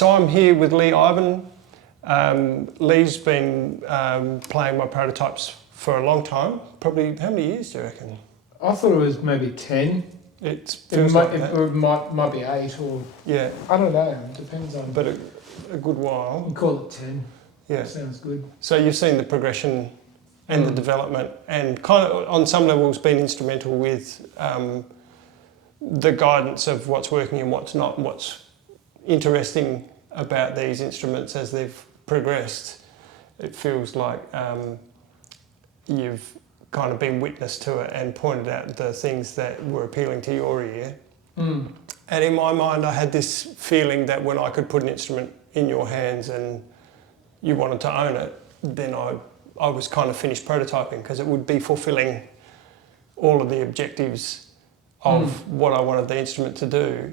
So I'm here with Leigh Ivin. Leigh's been playing my prototypes for a long time. Probably, how many years do you reckon? I thought it was maybe 10. It feels like that. It might be 8 or... Yeah. I don't know, it depends on... But a good while. You can call it 10. Yeah. That sounds good. So you've seen the progression and the development, and kind of on some levels been instrumental with the guidance of what's working and what's not, and what's interesting about these instruments as they've progressed. It feels like you've kind of been witness to it and pointed out the things that were appealing to your ear. And in my mind, I had this feeling that when I could put an instrument in your hands and you wanted to own it, then I was kind of finished prototyping, because it would be fulfilling all of the objectives of what I wanted the instrument to do,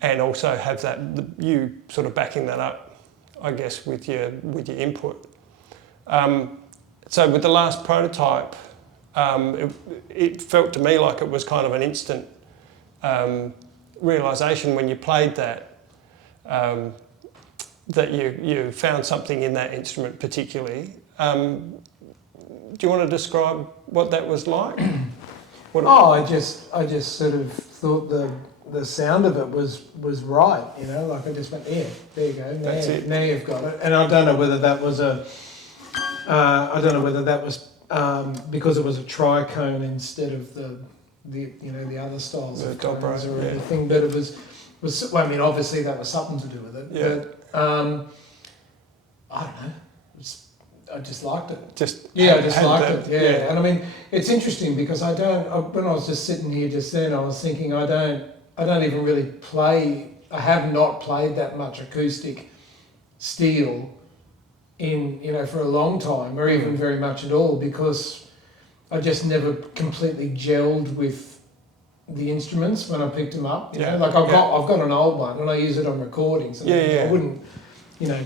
and also have that you sort of backing that up, I guess, with your input. So with the last prototype, it felt to me like it was kind of an instant realisation when you played that, that you found something in that instrument particularly. Do you want to describe what that was like? I just sort of thought the sound of it was right, you know, like I just went, yeah, there you go, That's it. Now you've got it. And I don't know whether that was because it was a tricone instead of the other styles of tones or anything, but it was well, I mean, obviously that was something to do with it. Yeah. But I don't know. I just liked it. I just liked it. Yeah. And I mean, it's interesting because when I was just sitting here just then, I was thinking I don't even really play. I have not played that much acoustic steel for a long time, or even very much at all, because I just never completely gelled with the instruments when I picked them up. You know, like I've got an old one and I use it on recordings. And I wouldn't,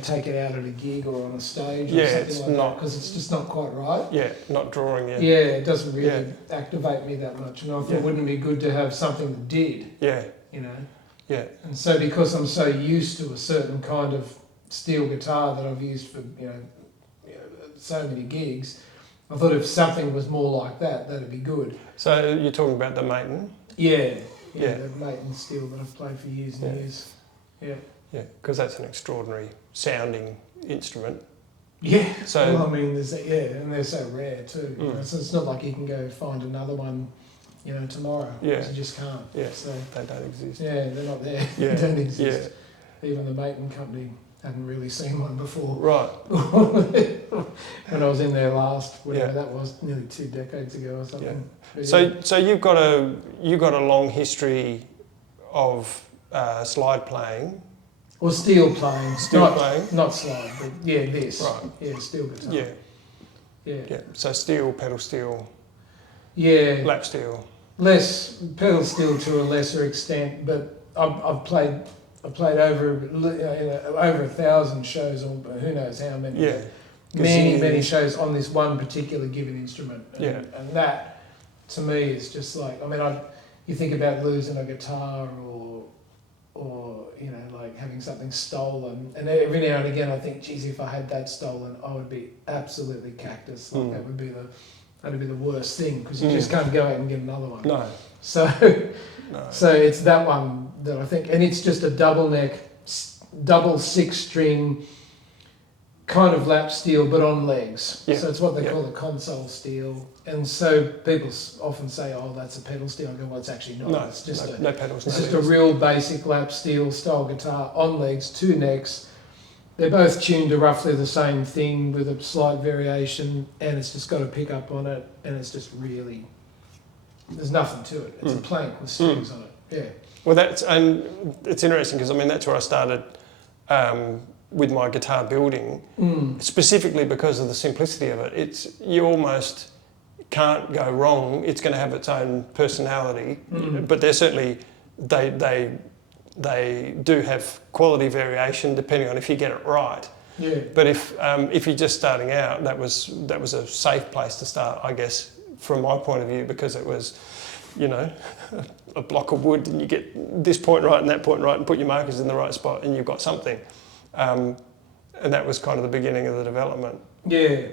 take it out at a gig or on a stage or something like that, because it's just not quite right. Yeah, not drawing it. Yeah, it doesn't really activate me that much, and I thought wouldn't it be good to have something that did. Yeah. Yeah. And so because I'm so used to a certain kind of steel guitar that I've used for so many gigs, I thought if something was more like that, that'd be good. So you're talking about the Maiden? Yeah, the Maiden steel that I've played for years and years. Yeah. Yeah, because that's an extraordinary sounding instrument. Yeah. So well, I mean, and they're so rare too. So it's not like you can go find another one, tomorrow. Yeah. You just can't. Yeah. So they don't exist. Yeah, they're not there. Yeah. They don't exist. Yeah. Even the Maiden company hadn't really seen one before. Right. When I was in there last, whatever that was, nearly 2 decades ago or something. Yeah. So you've got a long history of slide playing. Or steel playing. Not slide, but this. Right. Yeah, steel guitar. Yeah. So steel, pedal steel. Yeah. Lap steel. Less pedal steel to a lesser extent, but I've played over 1,000 shows, or who knows how many. Yeah. Many shows on this one particular given instrument. And that, to me, is just like, I mean, you think about losing a guitar or like having something stolen, and every now and again I think, geez, if I had that stolen, I would be absolutely cactus. Like that'd be the worst thing, because you just can't go out and get another one. No. So it's that one that I think, and it's just a double 6-string kind of lap steel, but on legs. Yeah. So it's what they call a console steel. And so people often say, oh, that's a pedal steel. I go, well, it's actually not. No, it's just no pedals. It's just a real basic lap steel style guitar on legs, 2 necks. They're both tuned to roughly the same thing with a slight variation, and it's just got a pickup on it, and it's just really, there's nothing to it. It's a plank with strings on it. Yeah. Well, it's interesting, because I mean that's where I started with my guitar building, specifically because of the simplicity of it. You almost can't go wrong. It's going to have its own personality, but they're certainly they do have quality variation depending on if you get it right. Yeah. But if you're just starting out, that was a safe place to start, I guess, from my point of view, because it was, you know, a block of wood and you get this point right and that point right and put your markers in the right spot and you've got something. And that was kind of the beginning of the development. Yeah.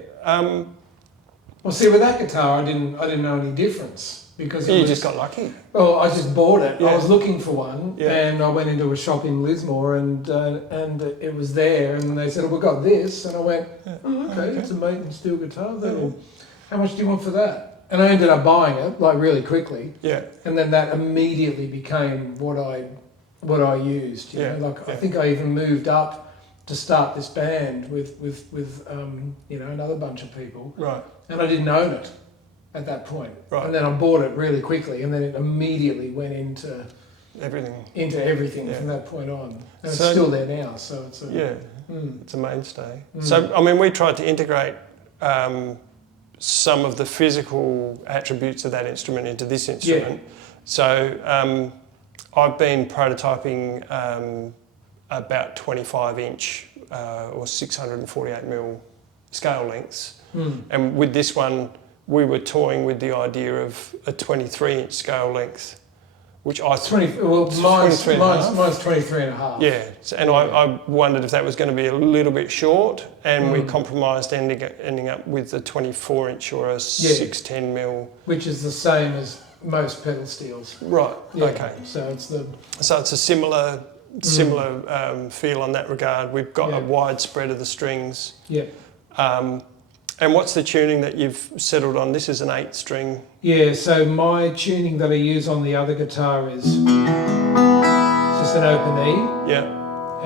Well, see, with that guitar, I didn't know any difference because you just got lucky. Well, I just bought it. Yeah. I was looking for one, and I went into a shop in Lismore, and it was there, and they said, "Oh, we've got this," and I went, "Oh, okay, it's a Maiden steel guitar. Then, how much do you want for that?" And I ended up buying it like really quickly. Yeah. And then that immediately became what I used. You know? Like I think I even moved up to start this band with you know, another bunch of people. Right. And I didn't own it at that point. Right. And then I bought it really quickly, and then it immediately went into everything from that point on. And so, it's still there now, so it's it's a mainstay. So I mean, we tried to integrate some of the physical attributes of that instrument into this instrument. Yeah. So I've been prototyping about 25-inch or 648mm scale lengths. And with this one, we were toying with the idea of a 23-inch scale length, which I... mine's 23 and a half. Yeah, and I wondered if that was going to be a little bit short, and we compromised ending up with a 24-inch or a 610mm. Which is the same as most pedal steels. Right, okay. So it's a similar feel on that regard. We've got a wide spread of the strings. Yeah. And what's the tuning that you've settled on? This is an 8-string. Yeah, so my tuning that I use on the other guitar is just an open E. Yeah.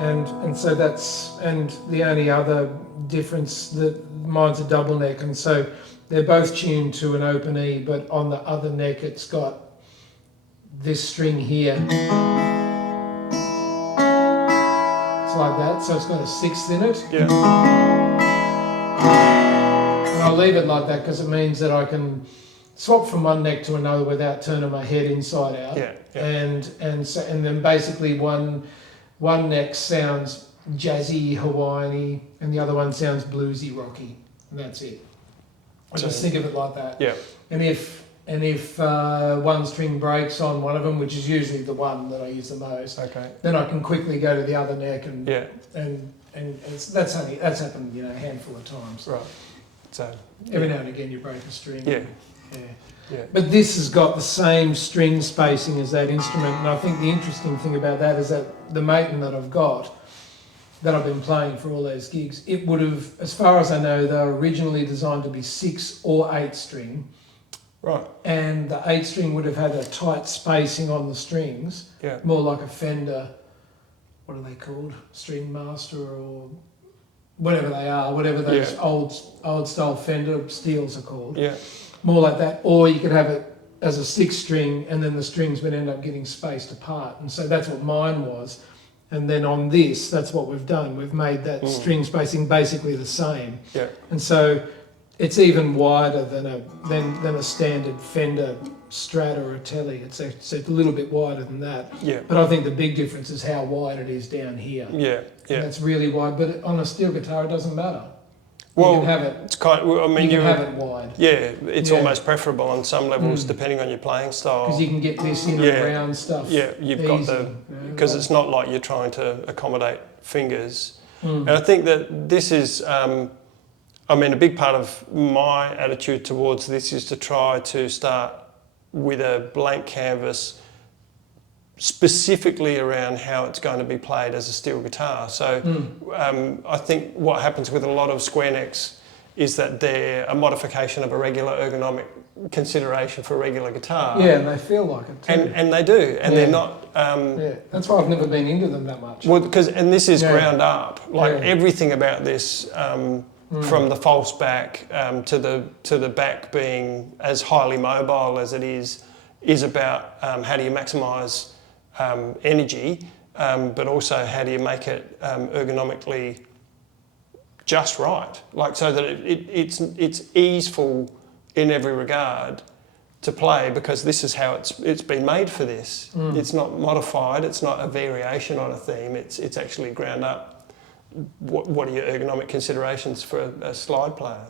And so and the only other difference that mine's a double neck, and so they're both tuned to an open E, but on the other neck it's got this string here. Like that, so it's got a 6th in it. Yeah. And I'll leave it like that because it means that I can swap from one neck to another without turning my head inside out. Yeah. And then basically one neck sounds jazzy, Hawaiian-y, and the other one sounds bluesy, rocky, and that's it. I just think of it like that. Yeah. And if one string breaks on one of them, which is usually the one that I use the most, then I can quickly go to the other neck and that's happened, you know, a handful of times. Right. So every now and again you break a string. Yeah. Yeah. But this has got the same string spacing as that instrument, and I think the interesting thing about that is that the Maiden that I've got, that I've been playing for all those gigs, it would have, as far as I know, they were originally designed to be 6 or 8 string. Right. And the 8-string would have had a tight spacing on the strings, more like a Fender, what are they called? String Master or whatever they are, whatever those old style Fender steels are called. Yeah. More like that. Or you could have it as a 6-string and then the strings would end up getting spaced apart. And so that's what mine was. And then on this, that's what we've done. We've made that string spacing basically the same. Yeah. And so it's even wider than a standard Fender Strat or a Tele. It's a little bit wider than that. Yeah. But I think the big difference is how wide it is down here. Yeah. Yeah. And it's really wide, but on a steel guitar it doesn't matter. Well, you can have it. It's kind of, I mean, you can have it wide. Yeah, it's almost preferable on some levels depending on your playing style. Because you can get this in and around stuff. Yeah, you've got because it's not like you're trying to accommodate fingers. And I think that this is. I mean, a big part of my attitude towards this is to try to start with a blank canvas specifically around how it's going to be played as a steel guitar. So I think what happens with a lot of square necks is that they're a modification of a regular ergonomic consideration for a regular guitar. Yeah, and they feel like it too. And they do, and they're not... that's why I've never been into them that much. Well, and this is ground up. Like everything about this... from the false back to the back being as highly mobile as it is about how do you maximise energy, but also how do you make it ergonomically just right, like so that it's easeful in every regard to play, because this is how it's been made for this. It's not modified. It's not a variation on a theme. It's actually ground up. What are your ergonomic considerations for a slide player?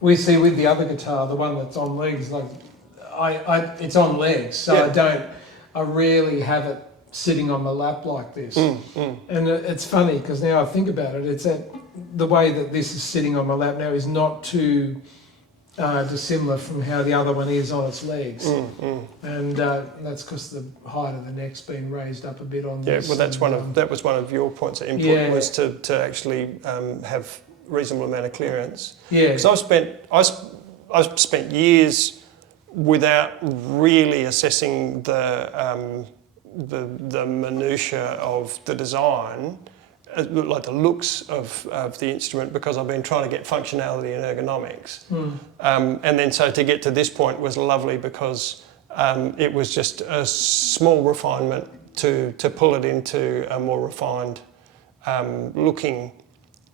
We see with the other guitar, the one that's on legs, like it's on legs, so I rarely have it sitting on my lap like this. And it's funny because now I think about it, it's that the way that this is sitting on my lap now is not too dissimilar from how the other one is on its legs. And that's because the height of the neck's been raised up a bit on this. Yeah, well, that was one of your points of input, was to actually have reasonable amount of clearance. Yeah. Because I've spent years without really assessing the minutiae of the design, like the looks of the instrument, because I've been trying to get functionality and ergonomics. And then so to get to this point was lovely because it was just a small refinement to pull it into a more refined looking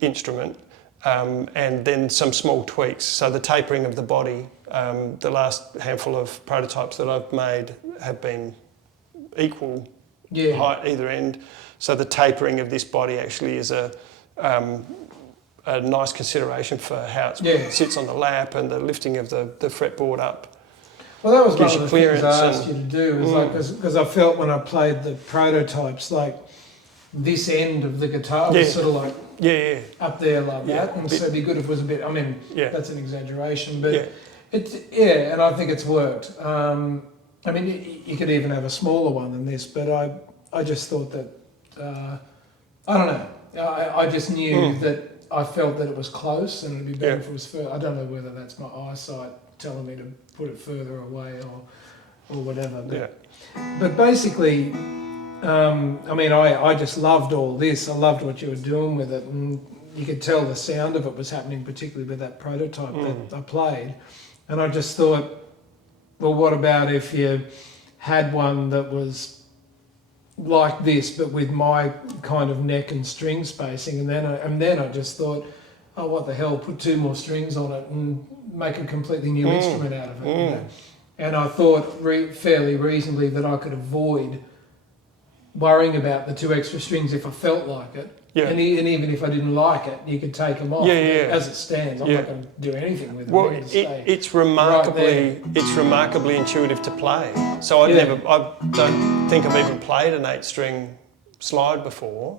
instrument. And then some small tweaks. So the tapering of the body, the last handful of prototypes that I've made have been equal height either end. So the tapering of this body actually is a nice consideration for how it sits on the lap, and the lifting of the fretboard up. Well, that was one of the things I asked you to do, was like, because I felt when I played the prototypes, like this end of the guitar was sort of like up there like that, and so it'd be good if it was a bit, I mean, that's an exaggeration, but and I think it's worked. I mean, you could even have a smaller one than this, but I just thought that, I don't know, I just knew that I felt that it was close, and it'd be better if it was further. I don't know whether that's my eyesight telling me to put it further away or whatever, but basically, I mean, I just loved all this. I loved what you were doing with it, and you could tell the sound of it was happening, particularly with that prototype that I played. And I just thought, well, what about if you had one that was like this, but with my kind of neck and string spacing? And then I just thought, oh, what the hell? Put 2 more strings on it and make a completely new instrument out of it. You know? And I thought fairly reasonably that I could avoid worrying about the 2 extra strings if I felt like it. And even if I didn't like it, you could take them off. As it stands, I'm not going to do anything with it. Well, it's remarkably intuitive to play. So I don't think I've even played an 8-string slide before,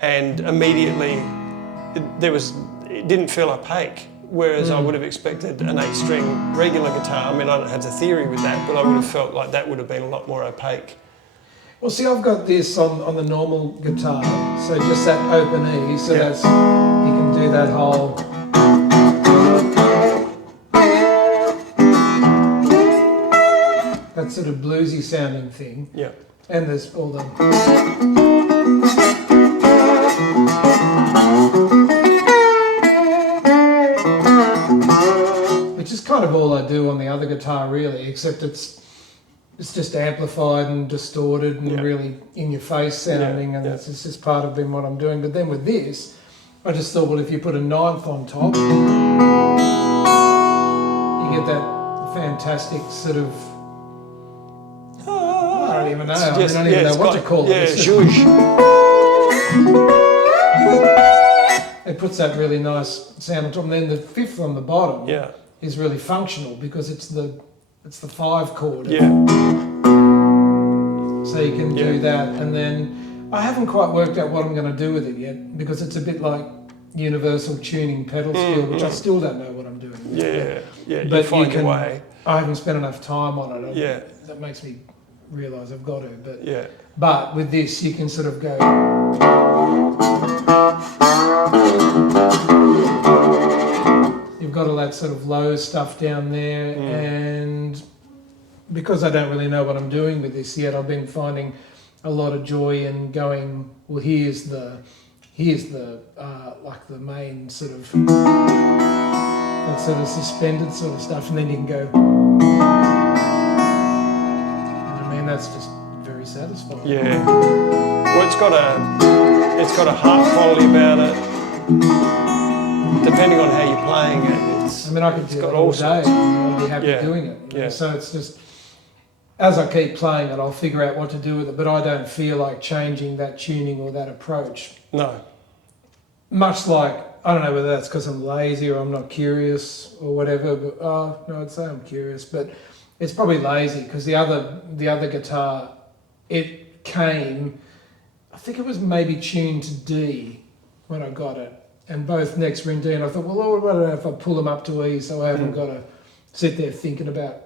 and immediately it didn't feel opaque. Whereas I would have expected an 8-string regular guitar. I mean, I don't have the theory with that, but I would have felt like that would have been a lot more opaque. Well, see, I've got this on the normal guitar, so just that open E, so that's, you can do that whole... that sort of bluesy sounding thing. Yeah. And there's all the... which is kind of all I do on the other guitar, really, except it's just amplified and distorted and really in your face sounding, and it's just part of what I'm doing. But then with this, I just thought, well, if you put a 9th on top, you get that fantastic sort of, I don't even know. I don't even know what to call it. It puts that really nice sound on top. And then the 5th on the bottom is really functional because it's the 5 chord. So you can do that, and then I haven't quite worked out what I'm going to do with it yet, because it's a bit like universal tuning pedal steel, which I still don't know what I'm doing with. But you find your way. I haven't spent enough time on it. That makes me realise I've got to. But with this, you can sort of go. You've got all that sort of low stuff down there, and because I don't really know what I'm doing with this yet, I've been finding a lot of joy in going, well, here's the like the main sort of, that sort of suspended sort of stuff, and then you can go, and I mean, that's just very satisfying. Well, it's got a heart quality about it, depending on how you're playing it. I could do it all day, and I'll be happy doing it. You know? So it's just, as I keep playing it, I'll figure out what to do with it, but I don't feel like changing that tuning or that approach. No. Much like I don't know whether that's because I'm lazy or I'm not curious or whatever. But no, I'd say I'm curious, but it's probably lazy because the other guitar, it came. I think it was maybe tuned to D when I got it, and both necks were in D. And I thought, well, I don't know if I pull them up to E, so I haven't got to sit there thinking about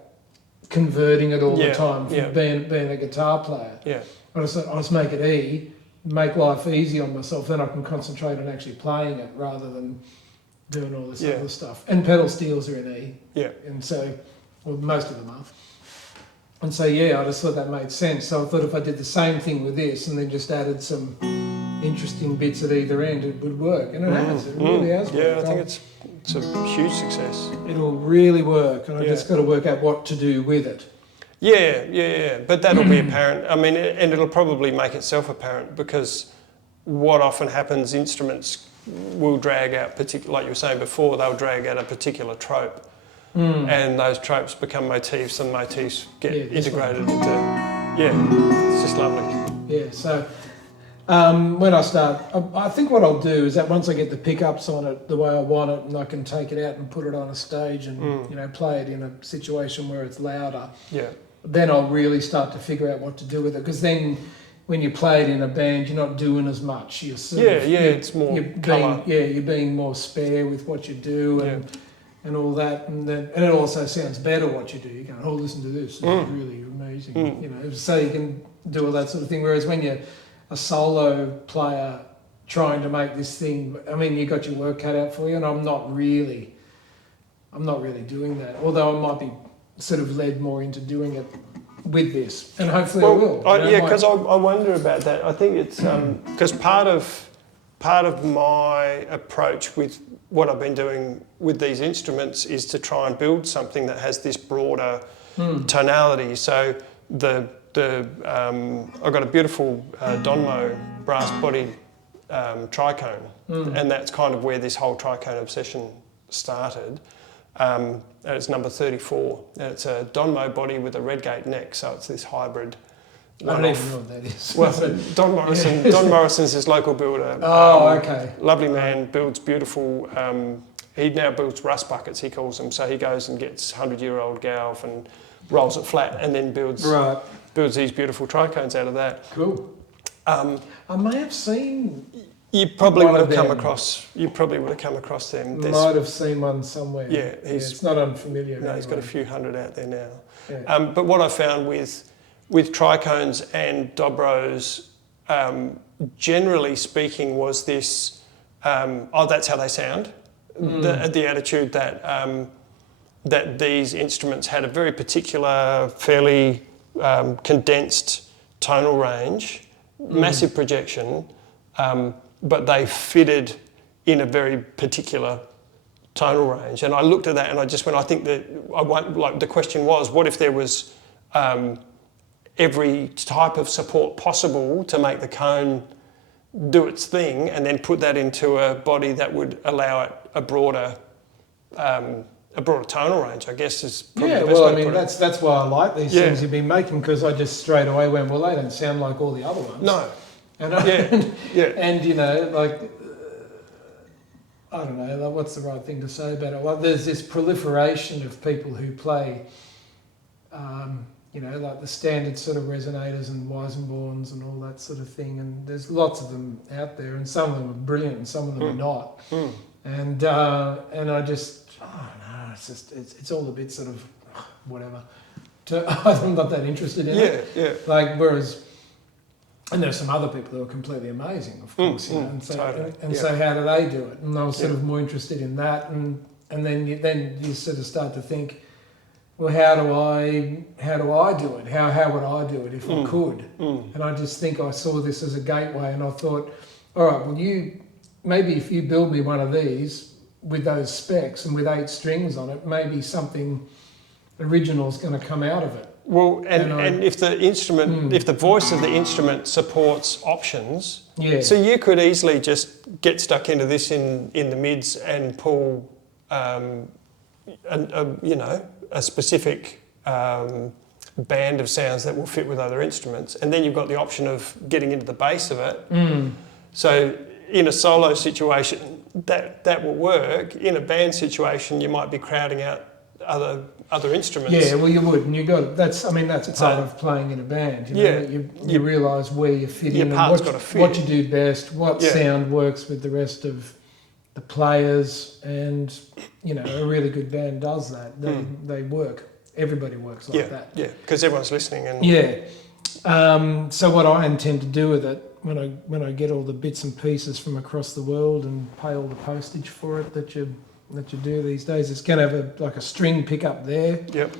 converting it all the time from being a guitar player. Yeah. I just make it E, make life easy on myself, then I can concentrate on actually playing it rather than doing all this other stuff. And pedal steels are in E. Yeah. And so, well, most of them are. And so, I just thought that made sense. So I thought if I did the same thing with this and then just added some interesting bits at either end, it would work. And it has. It really has worked. Yeah, I think it's a huge success. It'll really work. And I just got to work out what to do with it. Yeah. But that'll be apparent. I mean, and it'll probably make itself apparent because what often happens, instruments will drag out, like you were saying before, they'll drag out a particular trope. And those tropes become motifs and motifs get integrated into... Yeah, it's just lovely. Yeah, so when I start, I think what I'll do is that once I get the pickups on it the way I want it and I can take it out and put it on a stage and play it in a situation where it's louder, then I'll really start to figure out what to do with it. Because then when you play it in a band, you're not doing as much. You're it's more colour. You're being more spare with what you do and all that, and it also sounds better what you do. You go, oh, listen to this. It's really amazing. So you can do all that sort of thing. Whereas when you're a solo player trying to make this thing, I mean, you got your work cut out for you, and I'm not really doing that. Although I might be sort of led more into doing it with this, and hopefully I will. Because I wonder about that. I think it's because part of my approach with what I've been doing with these instruments is to try and build something that has this broader tonality. So I've got a beautiful Donmo brass-bodied tricone, and that's kind of where this whole tricone obsession started. And it's number 34. And it's a Donmo body with a Redgate neck, so it's this hybrid. I don't even know what that is. Well, Don Morrison's his local builder. Okay. Lovely man, builds beautiful. He now builds rust buckets, he calls them. So he goes and gets 100-year-old galv and rolls it flat, and then builds these beautiful tricones out of that. Cool. I may have seen. You probably would have come across. You probably would have come across them. Might have seen one somewhere. Yeah, it's not unfamiliar. No, anyway. He's got a few hundred out there now. Yeah. But what I found with tricones and dobros, generally speaking, was this, that's how they sound. The attitude that that these instruments had a very particular, fairly condensed tonal range, massive projection, but they fitted in a very particular tonal range. And I looked at that and I just went, I think that the question was, what if there was every type of support possible to make the cone do its thing, and then put that into a body that would allow it a broader tonal range, I guess is probably the best way to put it. That's why I like these things you've been making, because I just straight away went, well, they don't sound like all the other ones. No. And I don't know, like, what's the right thing to say about it? Well, there's this proliferation of people who play, like the standard sort of resonators and Weissenborns and all that sort of thing. And there's lots of them out there, and some of them are brilliant and some of them are not. And I just, I don't know, it's all a bit sort of whatever. I'm not that interested in it. Yeah. Like, whereas, and there's some other people who are completely amazing, of course. And so how do they do it? And I was sort of more interested in that, and then you sort of start to think, well, how do I do it? How would I do it if I could? And I just think I saw this as a gateway, and I thought, all right, well, maybe if you build me one of these with those specs and with 8 strings on it, maybe something original is going to come out of it. Well, and if the instrument, if the voice of the instrument supports options, so you could easily just get stuck into this in the mids and pull, a specific band of sounds that will fit with other instruments, and then you've got the option of getting into the bass of it. So in a solo situation, that will work. In a band situation, you might be crowding out other instruments. Yeah, well, you would, and you got that's part of playing in a band. You realise where you fit in and what you do best, what sound works with the rest of the players, and a really good band does that. They work. Everybody works like that. Yeah, because everyone's listening. And so what I intend to do with it, when I get all the bits and pieces from across the world and pay all the postage for it that you do these days, it's going to have a string pickup there. Yep.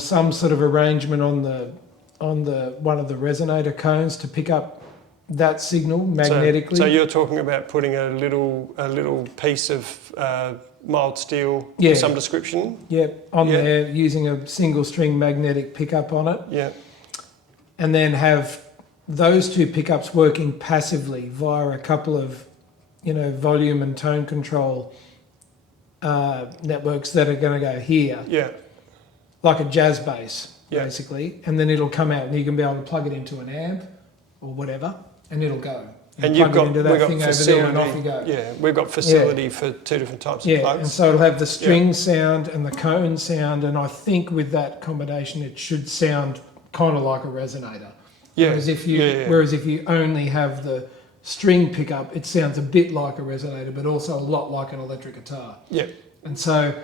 Some sort of arrangement on the one of the resonator cones to pick up that signal magnetically. So you're talking about putting a little piece of mild steel of some description. There, using a single string magnetic pickup on it. Yeah. And then have those two pickups working passively via a couple of volume and tone control networks that are going to go here. Yeah. Like a jazz bass, basically. And then it'll come out and you can be able to plug it into an amp or whatever, and it'll go. And you've got, into that thing over there and off you go. Yeah, we've got facility for two different types of plugs. And so it'll have the string sound and the cone sound, and I think with that combination it should sound kind of like a resonator. Yeah. Whereas if you only have the string pickup, it sounds a bit like a resonator, but also a lot like an electric guitar. Yeah. And so,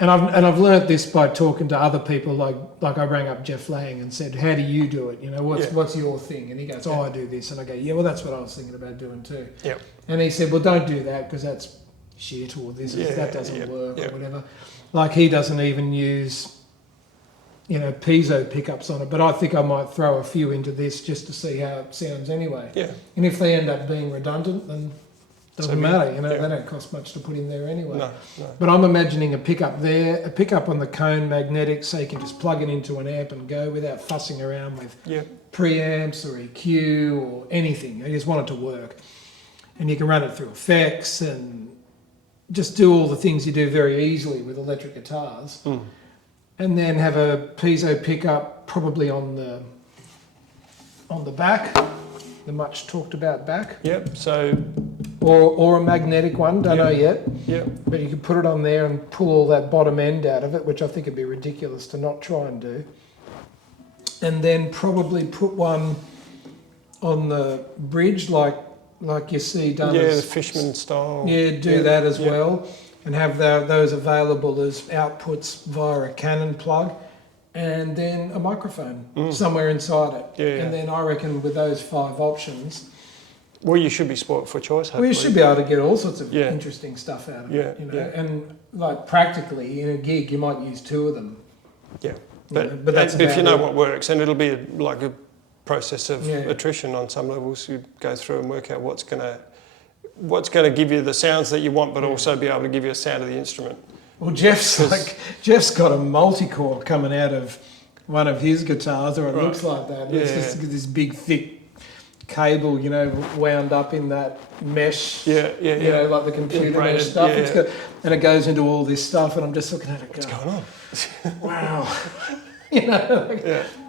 and I've learnt this by talking to other people. Like I rang up Jeff Lang and said, "How do you do it? What's your thing?" And he goes, "Oh, I do this." And I go, "Yeah, well, that's what I was thinking about doing too." Yeah. And he said, "Well, don't do that because that's shit, or that doesn't work, or whatever." Like he doesn't even use piezo pickups on it, but I think I might throw a few into this just to see how it sounds anyway. Yeah. And if they end up being redundant, then it doesn't matter. They don't cost much to put in there anyway. No. But I'm imagining a pickup there, a pickup on the cone magnetic, so you can just plug it into an amp and go without fussing around with preamps or EQ or anything. You just want it to work. And you can run it through effects and just do all the things you do very easily with electric guitars. And then have a piezo pickup probably on the back, the much talked about back. Yep. So. Or a magnetic one, don't know yet. Yep. But you could put it on there and pull all that bottom end out of it, which I think would be ridiculous to not try and do. And then probably put one on the bridge, like you see done. Yeah, the Fishman style. Yeah, do that as well. And have those available as outputs via a Canon plug, and then a microphone somewhere inside it. Yeah. And then I reckon with those 5 options... Well, you should be spoilt for choice, hopefully. Well, you should be able to get all sorts of interesting stuff out of it. And practically in a gig you might use 2 of them. Yeah. But that's if you know what works, and it'll be like a process of attrition on some levels. You go through and work out what's going to give you the sounds that you want, but also be able to give you a sound of the instrument. Well, Jeff's got a multi-core coming out of one of his guitars, or it looks like that. It's just this big, thick cable, wound up in that mesh. Like the computer mesh stuff. Yeah. And it goes into all this stuff, and I'm just looking at it going, what's going on? Wow.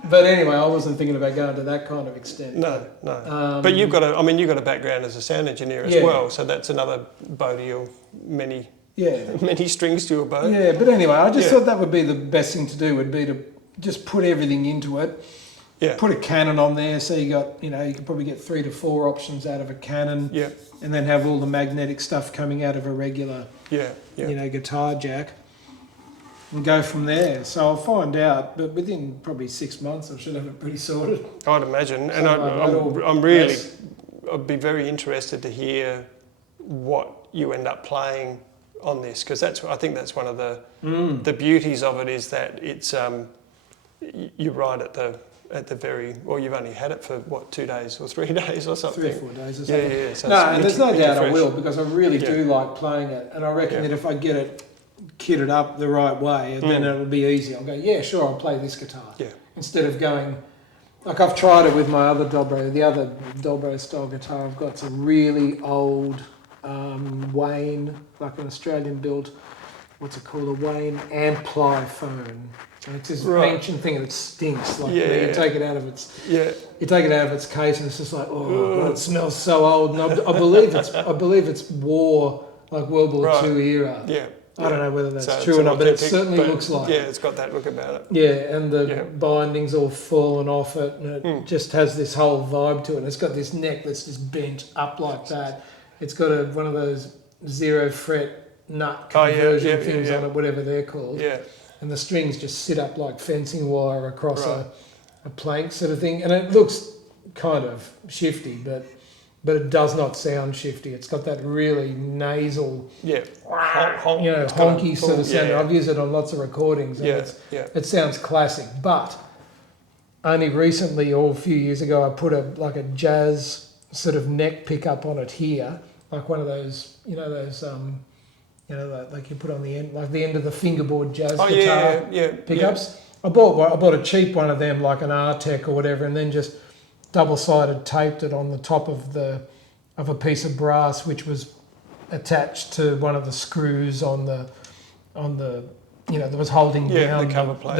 But anyway, I wasn't thinking about going to that kind of extent. No. But you've got a background as a sound engineer as well, so that's another bow to your many strings to your bow. Yeah, but anyway, I just thought that would be the best thing to do, would be to just put everything into it. Yeah. Put a Canon on there, so you got, you could probably get 3 to 4 options out of a Canon. Yeah. And then have all the magnetic stuff coming out of a regular, guitar jack. And go from there. So I'll find out, but within probably 6 months I should have it pretty sorted. I'd imagine, and I'd be very interested to hear what you end up playing on this, because I think that's one of the beauties of it, is that it's you're right at the very, well, you've only had it for 2 days or 3 days or something. 3 or 4 days or something. Yeah. So no, there's no doubt I will, because I really do like playing it, and I reckon that if I get it kitted up the right way, then it'll be easy. I'll go, yeah, sure, I'll play this guitar. Yeah. Instead of going, like I've tried it with my other dobro, the other dobro style guitar I've got, it's a really old Wayne, like an Australian built what's it called, a Wayne ampliphone. And it's this ancient thing that stinks. Like you take it out of its case, and it's just like, oh, God, it smells so old. And I believe it's war, like World War II era. Yeah. I don't know whether that's true or not, but it certainly looks like it. It's got that look about it. Yeah, and the binding's all fallen off it, and it just has this whole vibe to it. And it's got this neck that's just bent up like that. It's got one of those 0 fret nut conversion things on it, whatever they're called. Yeah. And the strings just sit up like fencing wire across a plank sort of thing. And it looks kind of shifty, but it does not sound shifty. It's got that really nasal, honky sort of sound. I've used it on lots of recordings, and it sounds classic. But only recently, or a few years ago, I put a jazz sort of neck pickup on it here, like one of those, like you put on the end, like the end of the fingerboard jazz guitar pickups. I bought a cheap one of them, like an R-Tech or whatever, and then just double-sided taped it on the top of a piece of brass, which was attached to one of the screws on the that was holding down the cover plate,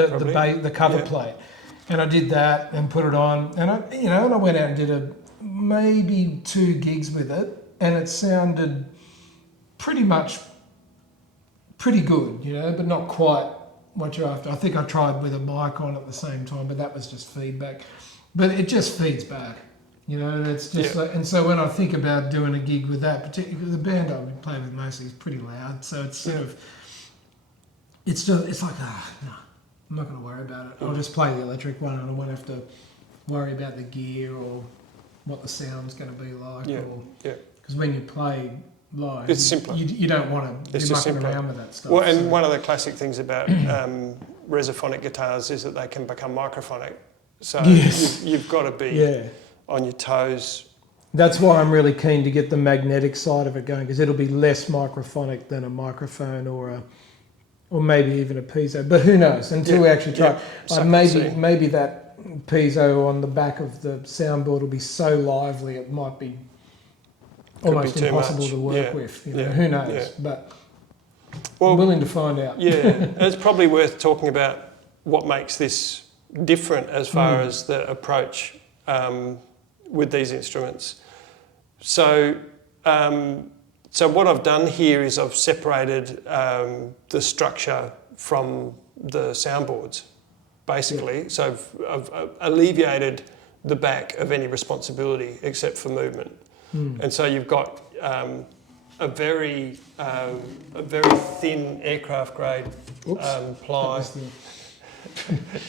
the cover plate. And I did that and put it on, and I went out and did maybe 2 gigs with it, and it sounded pretty good, but not quite what you're after. I think I tried with a mic on at the same time, but that was just feedback. But it just feeds back, and it's just like, and so when I think about doing a gig with that, particularly the band I've been playing with mostly is pretty loud, so it's sort of, it's like, no, I'm not going to worry about it. I'll just play the electric one, and I won't have to worry about the gear or what the sound's going to be like. Because when you play live, it's simpler. You don't want to be mucking around with that stuff. Well, and one of the classic things about resophonic guitars is that they can become microphonic. So you've got to be on your toes. That's why I'm really keen to get the magnetic side of it going, because it'll be less microphonic than a microphone or maybe even a piezo. But who knows? Until we actually try. Maybe that piezo on the back of the soundboard will be so lively it might be almost impossible to work with. Who knows? Yeah. But I'm willing to find out. It's probably worth talking about what makes this different as far as the approach with these instruments. So what I've done here is I've separated the structure from the soundboards, basically. So I've alleviated the back of any responsibility except for movement. And so you've got a very thin aircraft grade ply.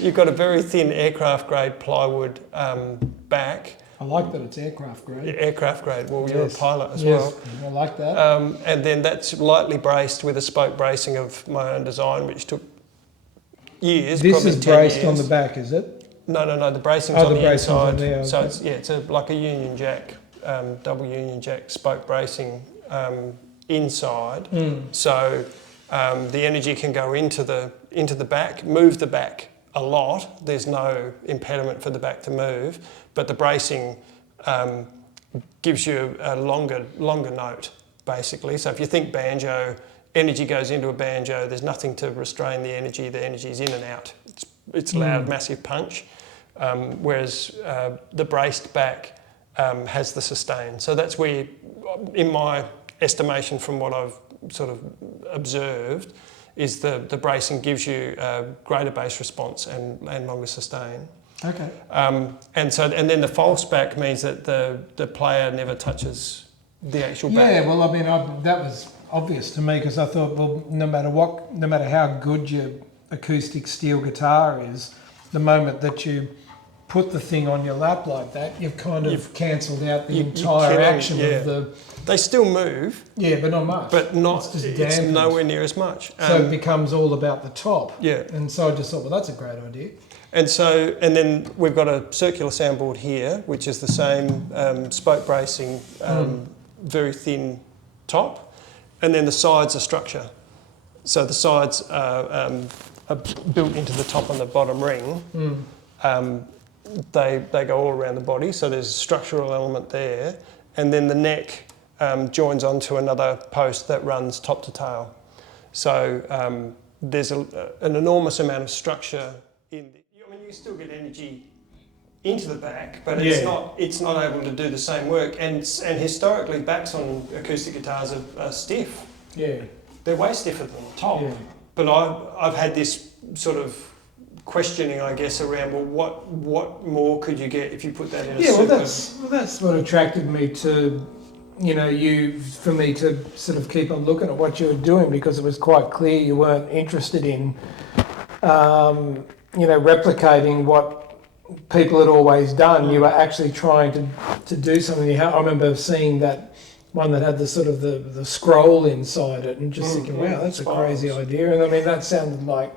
You've got a very thin aircraft grade plywood back. I like that it's aircraft grade. Aircraft grade. Well, you're a pilot as well. I like that. And then that's lightly braced with a spoke bracing of my own design, which took years. This is braced on the back, is it? No. The bracing's on the inside. So it's like a Union Jack, double Union Jack spoke bracing inside. So the energy can go into the back, move the back a lot. There's no impediment for the back to move, but the bracing gives you a longer note, basically. So if you think banjo, energy goes into a banjo, there's nothing to restrain the energy. The energy's in and out. It's loud, massive punch, whereas the braced back has the sustain. So that's where, in my estimation from what I've sort of observed, is the bracing gives you a greater bass response and longer sustain. Okay. And then the false back means that the player never touches the actual back. Yeah, well, I mean, that was obvious to me, because I thought, well, no matter how good your acoustic steel guitar is, the moment that you put the thing on your lap like that, you've cancelled out the entire action of the... They still move. Yeah, but not much. But it's nowhere near as much. So it becomes all about the top. Yeah. And so I just thought, well, that's a great idea. And then we've got a circular soundboard here, which is the same spoke bracing, very thin top. And then the sides are structure. So the sides are built into the top and the bottom ring. They go all around the body, so there's a structural element there. And then the neck joins onto another post that runs top to tail. So there's an enormous amount of structure in the, I mean, you still get energy into the back, but it's not able to do the same work. And historically, backs on acoustic guitars are stiff. Yeah. They're way stiffer than the top. Yeah. But I've had this sort of questioning, I guess, around, well, what more could you get if you put that in a super... that's what attracted me to, for me to sort of keep on looking at what you were doing, because it was quite clear you weren't interested in, replicating what people had always done. You were actually trying to do something. I remember seeing that one that had the sort of the scroll inside it, and just thinking, wow, that's a crazy idea. And I mean, that sounded like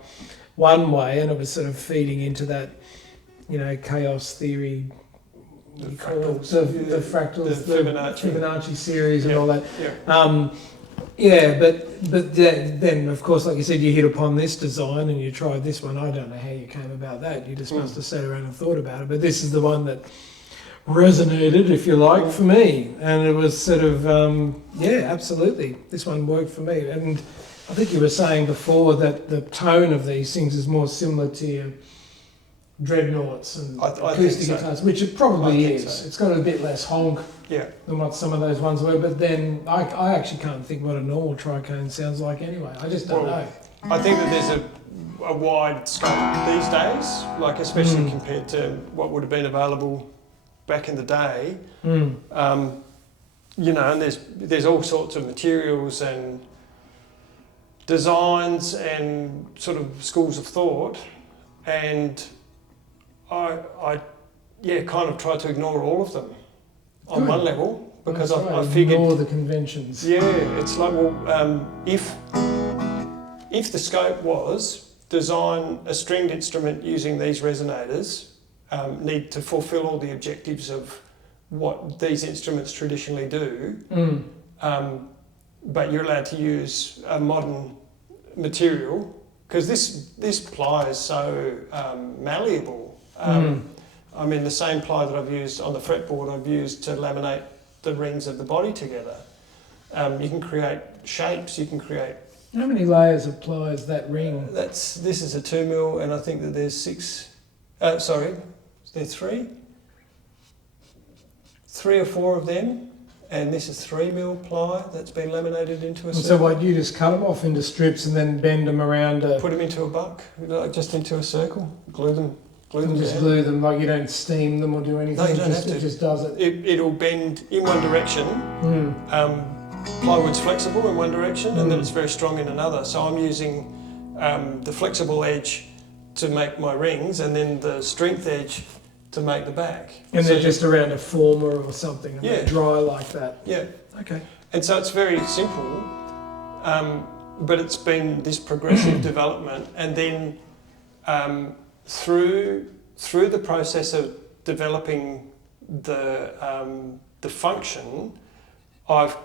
one way, and it was sort of feeding into that, chaos theory, the fractals, the Fibonacci series and all that. But then of course, like you said, you hit upon this design and you tried this one. I don't know how you came about that. You just must have sat around and thought about it. But this is the one that resonated, if you like, for me. And it was sort of, absolutely. This one worked for me. And I think you were saying before that the tone of these things is more similar to your dreadnoughts and acoustic guitars, which it probably is. So. It's got a bit less honk than what some of those ones were, but then I actually can't think what a normal tricone sounds like anyway. I just don't know. I think that there's a wide scope these days, like especially compared to what would have been available back in the day. And there's all sorts of materials and designs and sort of schools of thought, and I kind of tried to ignore all of them on one level, because I figured... Ignore the conventions. Yeah, it's like, well, if the scope was design a stringed instrument using these resonators, need to fulfill all the objectives of what these instruments traditionally do, but you're allowed to use a modern material, because this ply is so malleable. I mean, the same ply that I've used on the fretboard, I've used to laminate the rings of the body together. You can create shapes, you can create... How many layers of ply is that ring? This is a 2mm, and I think that there's there's 3? 3 or 4 of them, and this is 3mm ply that's been laminated into a circle. So what, you just cut them off into strips and then bend them around? Put them into a buck, just into a circle, glue them just down. Glue them, like you don't steam them or do anything? No, you don't have to. It just does it? It'll bend in one direction. Plywood's flexible in one direction, and then it's very strong in another. So I'm using the flexible edge to make my rings, and then the strength edge to make the back. And they're just around a former or something, and they dry like that? Yeah. Okay. And so it's very simple, but it's been this progressive development, and then through the process of developing the function, I've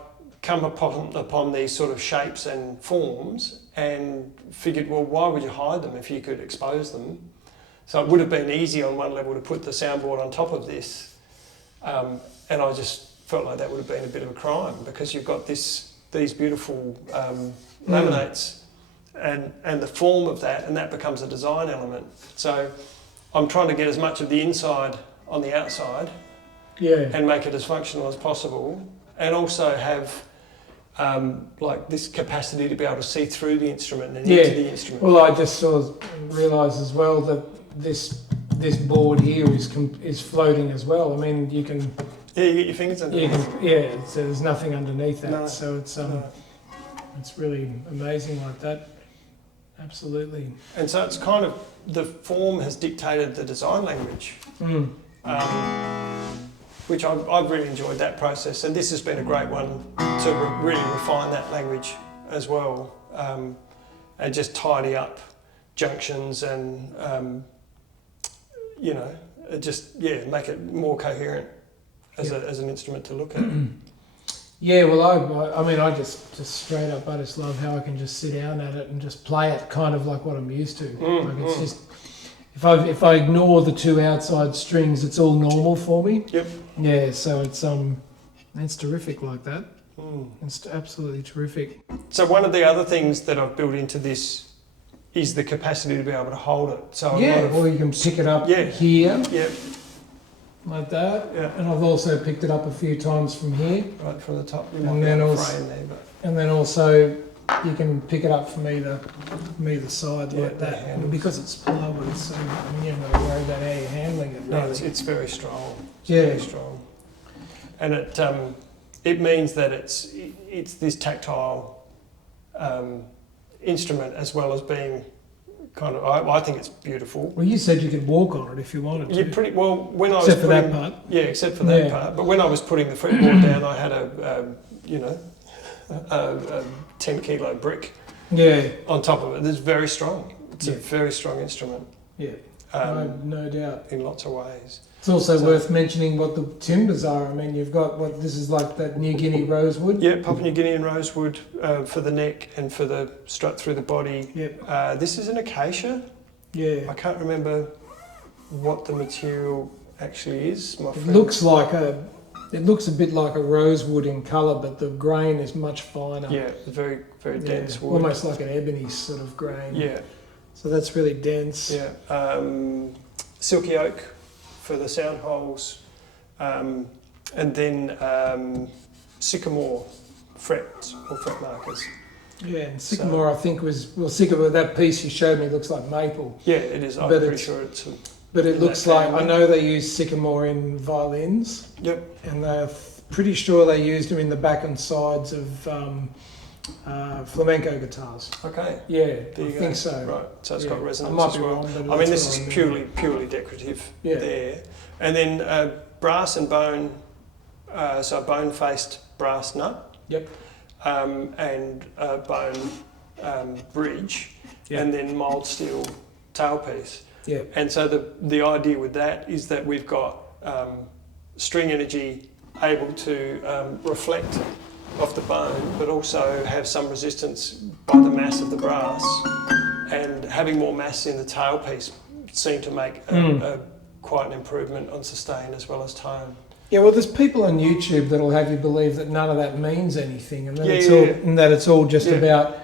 come upon these sort of shapes and forms, and figured, well, why would you hide them if you could expose them? So it would have been easy on one level to put the soundboard on top of this, and I just felt like that would have been a bit of a crime, because you've got these beautiful laminates and the form of that, and that becomes a design element. So I'm trying to get as much of the inside on the outside, and make it as functional as possible, and also have like this capacity to be able to see through the instrument and into the instrument. Well, I just realised as well that this board here is floating as well. I mean, you can... Yeah, you get your fingers underneath. So there's nothing underneath that. No, so it's really amazing like that. Absolutely. And so it's kind of, the form has dictated the design language, which I've really enjoyed that process. And this has been a great one to really refine that language as well, and just tidy up junctions and, make it more coherent as an instrument to look at. Yeah, well, I just straight up, I just love how I can just sit down at it and just play it kind of like what I'm used to. It's just, if I ignore the 2 outside strings, it's all normal for me. Yep. Yeah, so it's terrific like that. It's absolutely terrific. So one of the other things that I've built into this is the capacity to be able to hold it. So or you can pick it up here, like that. Yeah. And I've also picked it up a few times from here. Right from the top. And then also you can pick it up from either side like that. And because it's plywood, so you're not going to worry about how you're handling it. No, it's very strong. It's Yeah. very strong. And it means that it's this tactile instrument as well as being kind of. I think it's beautiful. Well, you said you could walk on it if you wanted to. Yeah, pretty well. When I except was for that part. Yeah, except for that part. But when I was putting the fretboard down, I had a 10-kilo brick. Yeah. On top of it, it's very strong. It's a very strong instrument. Yeah. No doubt. In lots of ways. It's also worth mentioning what the timbers are. I mean, you've got this is like that New Guinea rosewood. Yeah, Papua New Guinean rosewood for the neck and for the strut through the body. Yep. This is an acacia. Yeah. I can't remember what the material actually is. My friend. It looks a bit like a rosewood in colour, but the grain is much finer. Yeah, very, very dense wood. Almost like an ebony sort of grain. Yeah. So that's really dense. Yeah. Silky oak for the sound holes, and then sycamore frets or fret markers. Yeah, and sycamore I think sycamore, that piece you showed me looks like maple. Yeah, it is. I'm pretty sure it's... But it looks like, I know they use sycamore in violins. Yep. And they're pretty sure they used them in the back and sides of flamenco guitars. Okay. Yeah, I think so. Right, so it's got resonance I might as be well. wrong, but I mean, this is purely decorative there. And then brass and bone, so bone-faced brass nut. Yep. And bone bridge, and then mild steel tailpiece. Yeah. And so the idea with that is that we've got string energy able to reflect off the bone, but also have some resistance by the mass of the brass. And having more mass in the tailpiece seemed to make quite an improvement on sustain as well as tone. Yeah, well, there's people on YouTube that'll have you believe that none of that means anything, and that it's all just about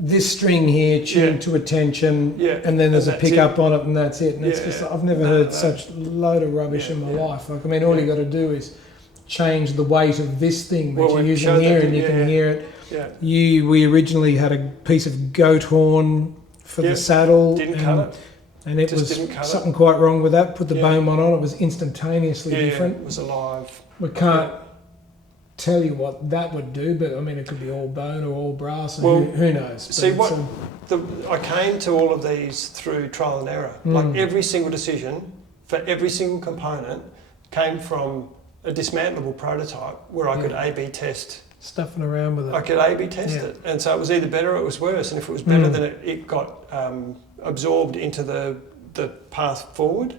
this string here tuned to a tension, and then there's a pickup on it, and that's it. And it's just, I've never heard such load of rubbish in my life. Like, I mean, all you got to do is change the weight of this thing that you're using here, and you can hear it. Yeah. We originally had a piece of goat horn for the saddle. Didn't cut it. And it was something quite wrong with that. Put the bone one on, it was instantaneously different. It was alive. We can't tell you what that would do, but I mean, it could be all bone or all brass, and who knows. See, I came to all of these through trial and error. Like every single decision for every single component came from a dismantleable prototype where I could A/B test. Stuffing around with it. I could A/B test it. And so it was either better or it was worse. And if it was better, then it got absorbed into the path forward.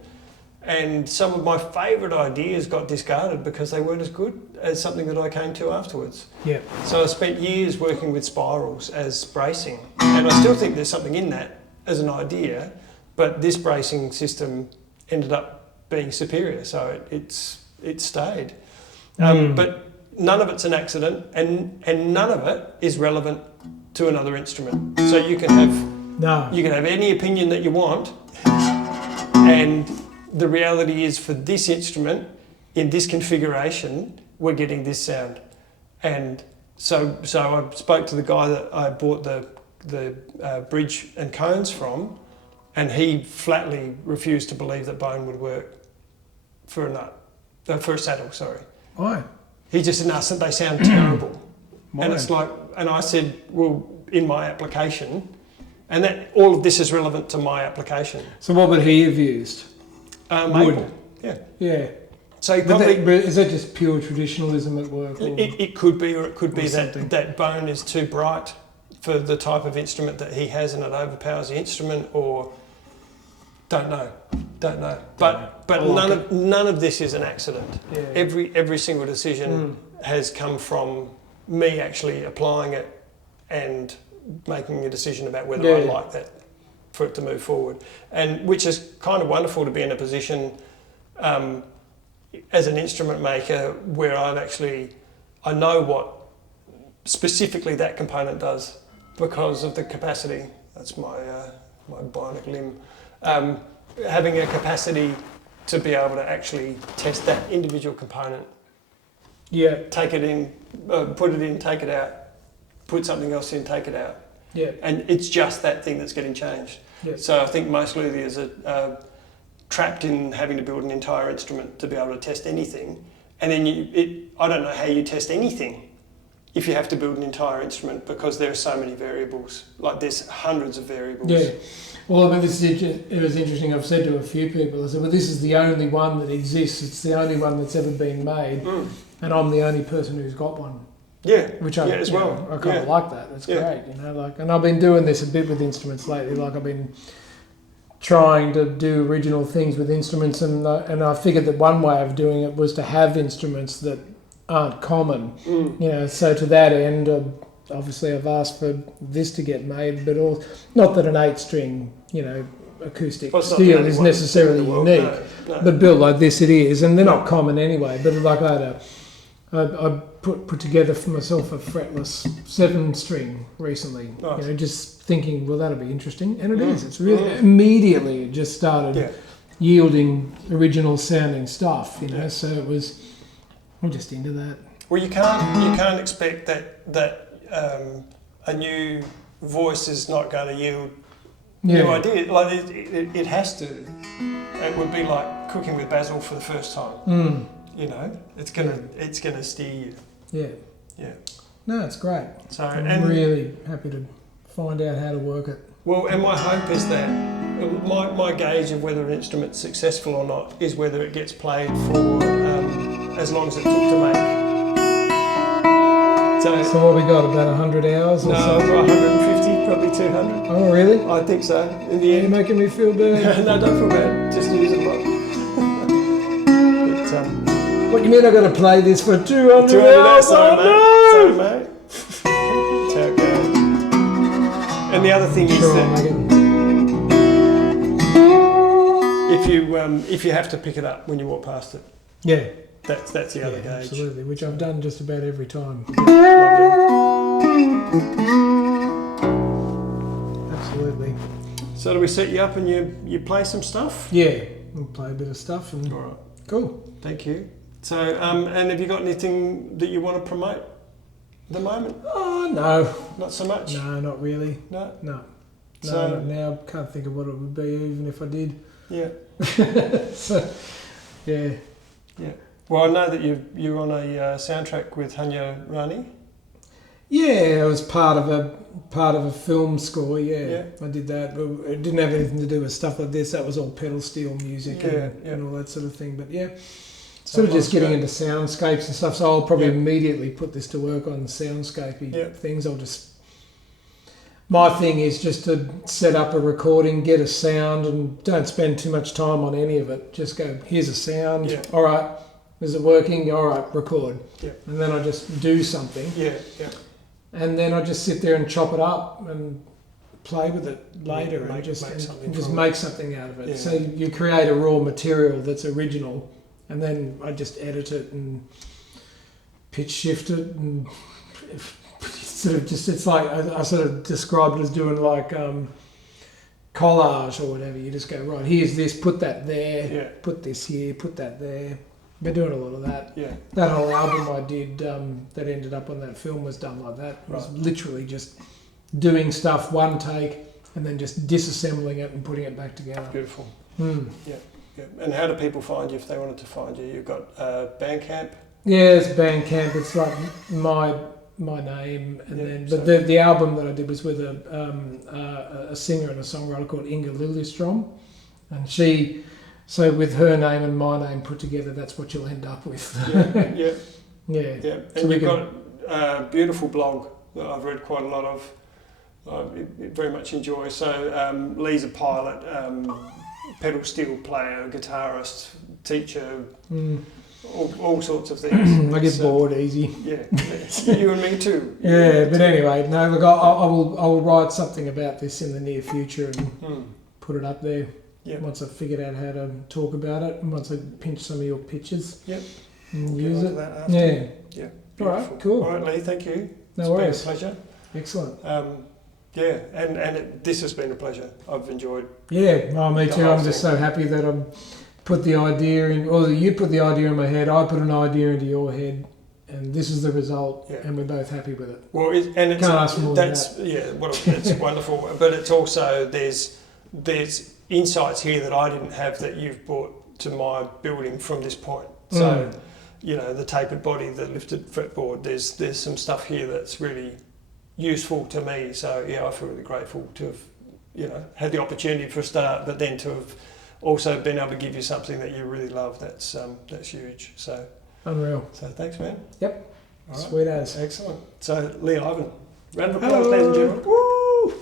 And some of my favourite ideas got discarded because they weren't as good as something that I came to afterwards. Yeah. So I spent years working with spirals as bracing. And I still think there's something in that as an idea, but this bracing system ended up being superior, so it stayed. But none of it's an accident, and none of it is relevant to another instrument. So you can have any opinion that you want, and the reality is for this instrument, in this configuration, we're getting this sound. And so I spoke to the guy that I bought the bridge and cones from, and he flatly refused to believe that bone would work for a saddle, sorry. Why? He just said, no, they sound terrible. Why? And it's like, and I said, well, in my application, and that all of this is relevant to my application. So what would he have used? Maple. Yeah. Yeah. So is that just pure traditionalism at work? It could be, or it could be that bone is too bright for the type of instrument that he has, and it overpowers the instrument, or don't know. But none of this is an accident. Yeah. Every single decision has come from me actually applying it and making a decision about whether I like that for it to move forward, and which is kind of wonderful to be in a position as an instrument maker where I know what specifically that component does because of the capacity. That's my bionic limb. Having a capacity to be able to actually test that individual component. Yeah. Take it in, put it in, take it out, put something else in, take it out. Yeah. And it's just that thing that's getting changed. Yeah. So I think most luthiers are trapped in having to build an entire instrument to be able to test anything. And then I don't know how you test anything if you have to build an entire instrument because there are so many variables. Like there's hundreds of variables. Yeah. Well, it was interesting. I've said to a few people, I said, well, this is the only one that exists. It's the only one that's ever been made. And I'm the only person who's got one. Yeah, which I as well. I kind of like that. It's great, and I've been doing this a bit with instruments lately. Like I've been trying to do original things with instruments, and I figured that one way of doing it was to have instruments that aren't common. So to that end, obviously I've asked for this to get made, but not that an 8-string, acoustic steel is necessarily unique, but built like this it is, and they're not common anyway. But like I put together for myself a fretless 7-string recently. Nice. Just thinking, well, that'll be interesting, and it is. It's really immediately it just started yielding original sounding stuff. So it was. I'm just into that. Well, you can't expect that a new voice is not going to yield new idea. Like it has to. It would be like cooking with basil for the first time. It's gonna steer you. Yeah. No, it's great. So I'm really happy to find out how to work it. Well, and my hope is that my gauge of whether an instrument's successful or not is whether it gets played for as long as it took to make. So what we got, about 100 hours or so? No, 150, probably 200. Oh, really? I think so. In the end. You're making me feel bad. No, don't feel bad. Just use it a lot. What do you mean I got to play this for 200 hours? Sorry, mate. Sorry, mate. That's how it goes. And the other thing is that if you have to pick it up when you walk past it, that's the other gauge. Absolutely, which I've done just about every time. Absolutely. So do we set you up and you play some stuff? Yeah, we'll play a bit of stuff. And all right. Cool. Thank you. So, and have you got anything that you want to promote at the moment? Oh, no. Not so much? No, not really. No? No. So, now I can't think of what it would be, even if I did. Yeah. Yeah. Well, I know that you're on a soundtrack with Hanya Rani. Yeah, I was part of a film score. Yeah, I did that. But it didn't have anything to do with stuff like this. That was all pedal steel music and all that sort of thing. But yeah, sort of just getting into soundscapes and stuff. So I'll probably immediately put this to work on soundscapey things. My thing is just to set up a recording, get a sound, and don't spend too much time on any of it. Just go, here's a sound. Yeah. All right, is it working? All right, record. Yeah. And then I just do something. Yeah. And then I just sit there and chop it up and play with it later and just make something out of it. Yeah. So you create a raw material that's original, and then I just edit it and pitch shift it and it's like I sort of describe it as doing like collage or whatever. You just go, right, here's this, put that there, put this here, put that there. Been doing a lot of that. Yeah. That whole album I did that ended up on that film was done like that. It was literally just doing stuff one take and then just disassembling it and putting it back together. Beautiful. Yeah. And how do people find you if they wanted to find you? You've got Bandcamp? Yeah, it's Bandcamp. It's like my name, and then the album that I did was with a singer and a songwriter called Inga Liljeström, and she. So with her name and my name put together, that's what you'll end up with. Yeah. And so you've got a beautiful blog that I've read quite a lot of. I very much enjoy. So Leigh's a pilot, pedal steel player, guitarist, teacher, all sorts of things. I get bored easy. Yeah, you and me too. But anyway, no. Look, I will write something about this in the near future and put it up there. Yep. Once I've figured out how to talk about it, and once I pinch some of your pictures and use it. Yeah. All right, cool. All right, Leigh, thank you. No worries. It's been a pleasure. Excellent. This has been a pleasure. I've enjoyed. Yeah, well, me too. I'm just so happy that I've put the idea in, or you put the idea in my head, I put an idea into your head, and this is the result, and we're both happy with it. Well, can't ask for more than that. It's wonderful. But it's also, there's insights here that I didn't have that you've brought to my building from this point. So, the tapered body, the lifted fretboard, there's some stuff here that's really useful to me. So, I feel really grateful to have, had the opportunity for a start, but then to have also been able to give you something that you really love. That's huge. So unreal. So thanks, man. Yep. All right. Sweet as. Excellent. So Leigh Ivin, round of applause, ladies and gentlemen. Woo!